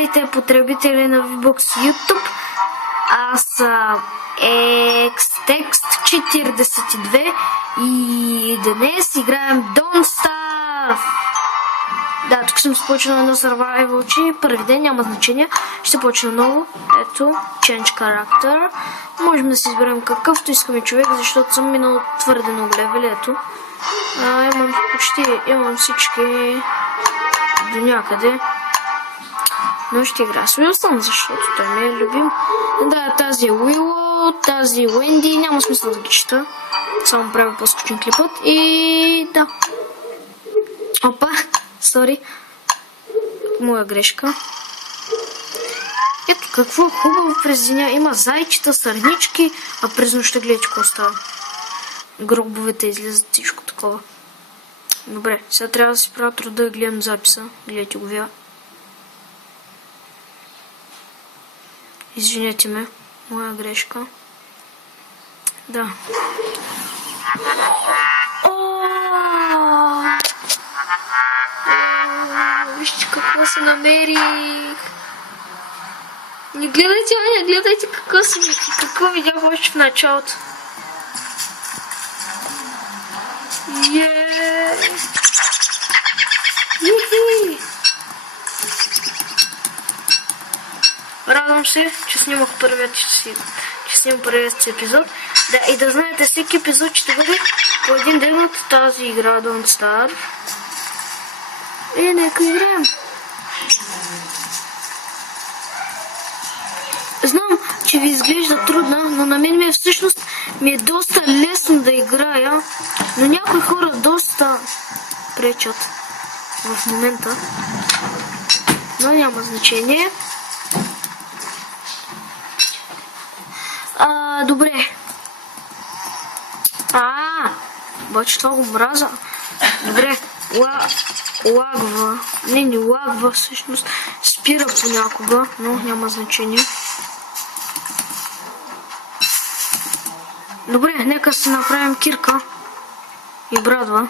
Здравейте, потребители на VBOX YouTube. Аз съм Xtext42 и днес играем Don't Starve. Да, тук съм започнал едно survival, първи ден, няма значение. Ще почна ново. Ето, Change Character. Можем да си изберем какъвто искаме човек, защото съм минал твърде много левели. Ето. Имам всички до някъде. Но ще игра с Уилсън, защото той ми е любим. Да, тази е Уило, тази е Уенди. Няма смисъл да ги чета. Само правя по-скучен клипът. И да. Опа, сори. Моя грешка. Ето какво хубаво през деня. Има зайчета, сърнички, а през нощта гледайте какво става. Гробовете излизат, всичко такова. Добре, сега трябва да си правя труда да гледам записа. Гледайте го вие. Извинете ме, моя грешка. Да. Вижте какво се намерих. Не гледайте, не гледайте какво видях още в началото. Радвам се, че снимам първият си епизод. Да, и да знаете, всеки епизод ще бъде по един ден от тази игра Don't Starve. И нека играем. Знам, че ви изглежда трудна, но на мен всъщност ми е доста лесно да играя, но някои хора доста пречат в момента. Но няма значение. Добре. Обаче това го мраза. Добре. Лагва. Не лагва, всъщност. Спира понякога, но няма значение. Добре, нека си направим кирка. И брадва.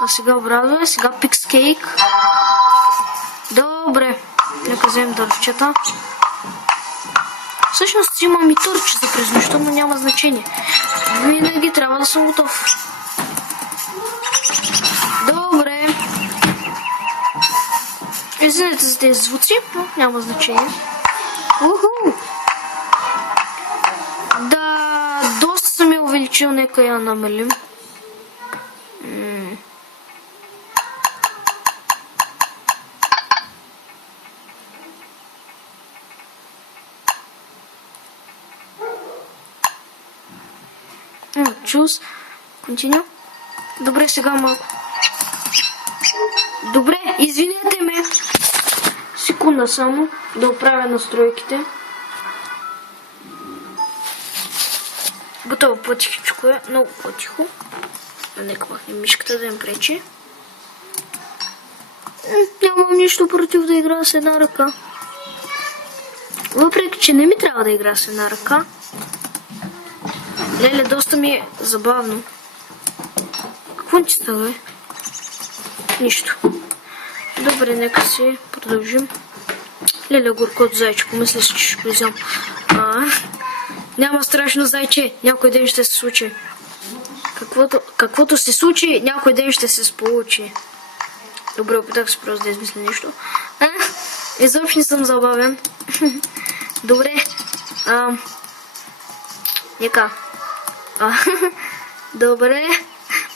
А сега брадва, сега пикскейк. Добре. Нека вземем дървчета. Всъщност имам и торче за през нощта, но няма значение. Винаги трябва да съм готов. Добре. Извинете за тези звуци, но няма значение. Да, доста съм я увеличил, нека я намалим. Choose. Continue. Добре, сега малко. Добре, извинете ме. Секунда само да оправя настройките. Готово, по-тихичко е. Много по-тихо. Нека махнем мишката да им пречи. Нямам нищо против да игра с една ръка. Въпреки, че не ми трябва да игра с една ръка. Леле, доста ми е забавно. Какво ни става, бе? Нищо. Добре, нека си продължим. Леле, горкото зайче, помисля си, че ще го взем. Няма страшно, зайче. Някой ден ще се случи. Каквото се случи, някой ден ще се сполучи. Добре, опитах се просто да измисля нещо. Изобщо не съм забавен. Добре. Нека. Добре.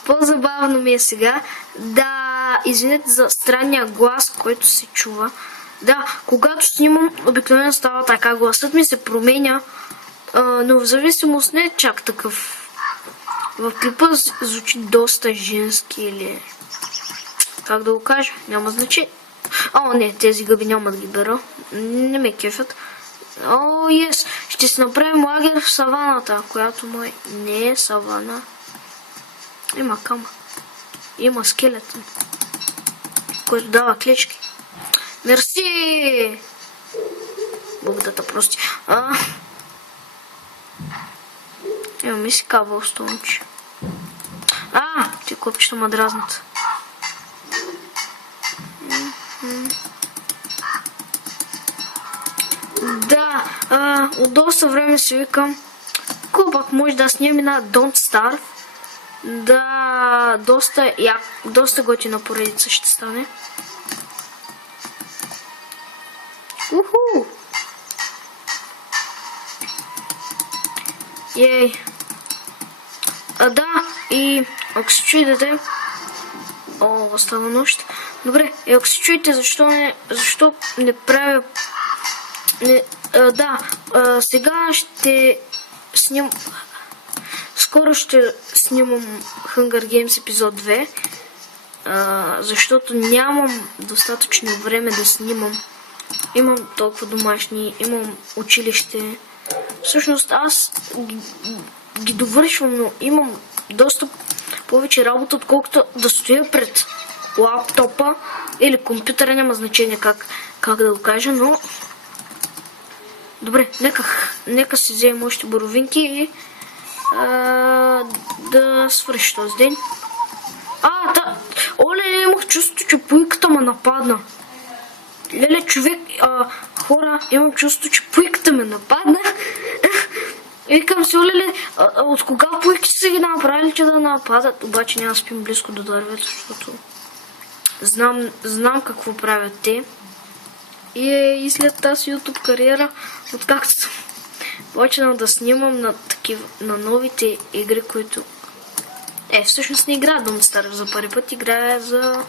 По-забавно ми е сега. Да, извинете за странния глас, който се чува. Да, когато снимам, обикновено става така. Гласът ми се променя, но в зависимост не е чак такъв. В клипа звучи доста женски или... Как да го кажа? Няма значение. Не, тези гъби няма да ги бера. Не ме кефят. Yes! Ще си направим лагер в саваната, която май не е савана. Има камък. Има скелетен, който дава клечки. Мерси! Бог да те прости. Имаме си кабелстоунче. Ти копчета ме дразнат. Да, от доста време си викам, пак може да снимем на Don't Starve. Да, доста готина поредица ще стане. Уху! Ей! Да, и ако се чуете, става нощ. Добре, и ако се чуете защо не правя... сега ще снимам... Скоро ще снимам Hunger Games епизод 2, защото нямам достатъчно време да снимам. Имам толкова домашни, имам училище. Всъщност аз ги довършвам, но имам доста повече работа, отколкото да стоя пред лаптопа или компютъра, няма значение как да го кажа, но... Добре, нека си вземем още боровинки и да свърши този ден. Оле, имах чувство, че пуйката ме нападна. Леле, човек, хора, имам чувство, че пуйката ме нападна. Викам си, оле, от кога пуйки са ги направили, че да нападат? Обаче няма да спим близко до дървето, защото знам какво правят те. И след тази YouTube кариера, откакто съм почнал да снимам на новите игри, които... всъщност не играя Don't Starve за първи път, играя за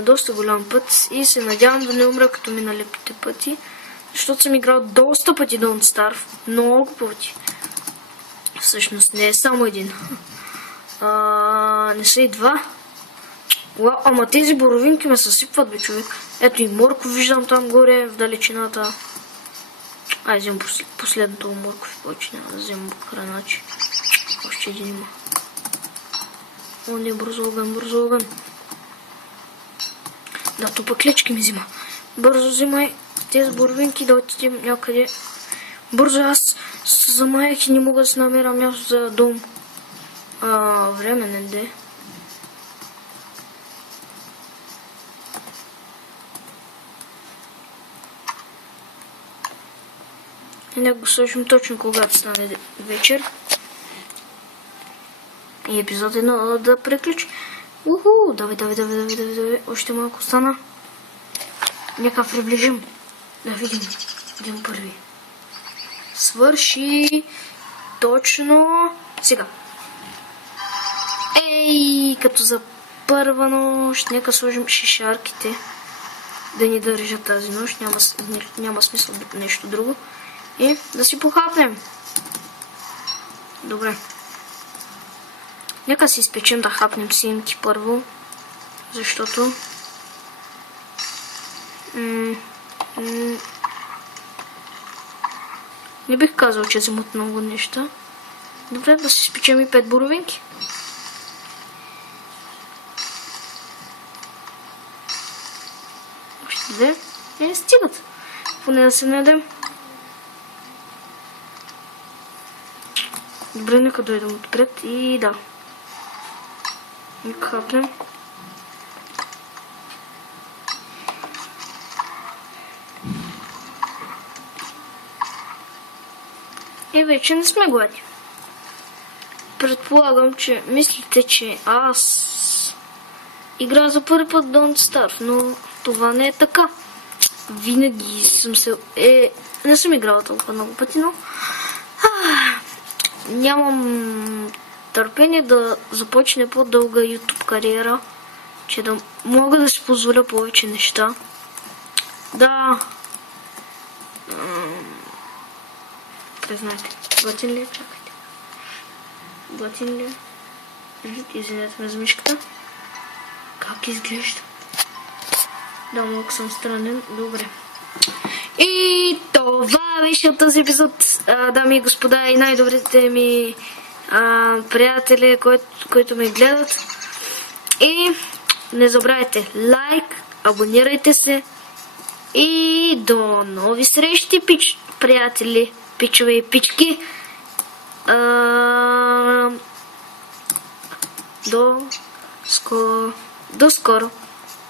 доста голям път и се надявам да не умра като миналите пъти, защото съм играл доста пъти Don't Starve, много пъти. Всъщност не е само един. Не са и два. Ама тези боровинки ме съсипват, бе, човек. Ето и морков виждам там горе в далечината. Вземам последното морков, повече няма да вземам храначи. Още един има. Не, бързо огън. Да, тупа клечки ми взима. Бързо взимай тези боровинки да отидем някъде. Бързо, аз се замаях и не мога да се намеря място за дом. Временен де. Не го слушам точно когато стане вечер. И епизод 1 да приключи. Давай. Още малко остана. Нека приближим. Да видим. Идем първи. Свърши. Точно. Сега. Като за първа нощ. Нека сложим шишарките. Да ни държат тази нощ. Няма смисъл нещо друго. И да си похапнем. Добре. Нека си изпечем да хапнем синки първо. Защото... не бих казал, че вземат много неща. Добре, да си изпечем и 5 боровинки. Още 2. Стигат. Поне да се надем. Добре, нека дойдем отпред и да. Нека хапнем. И вече не сме гладни. Предполагам, че мислите, че аз играя за първи път Don't Starve, но това не е така. Винаги съм се... не съм играла толкова много пъти, но... нямам търпение да започне по-дълга YouTube кариера, че да мога да си позволя повече неща. Да. Признайте. Готин ли? Чакайте. Готин ли? Извинете ме за мишката. Как изглежда? Да, малко съм странен. Добре. И това беше от този епизод, дами и господа, и най-добрите ми приятели, които ме гледат. И не забравяйте лайк, абонирайте се и до нови срещи, приятели, пичове и пички. До скоро.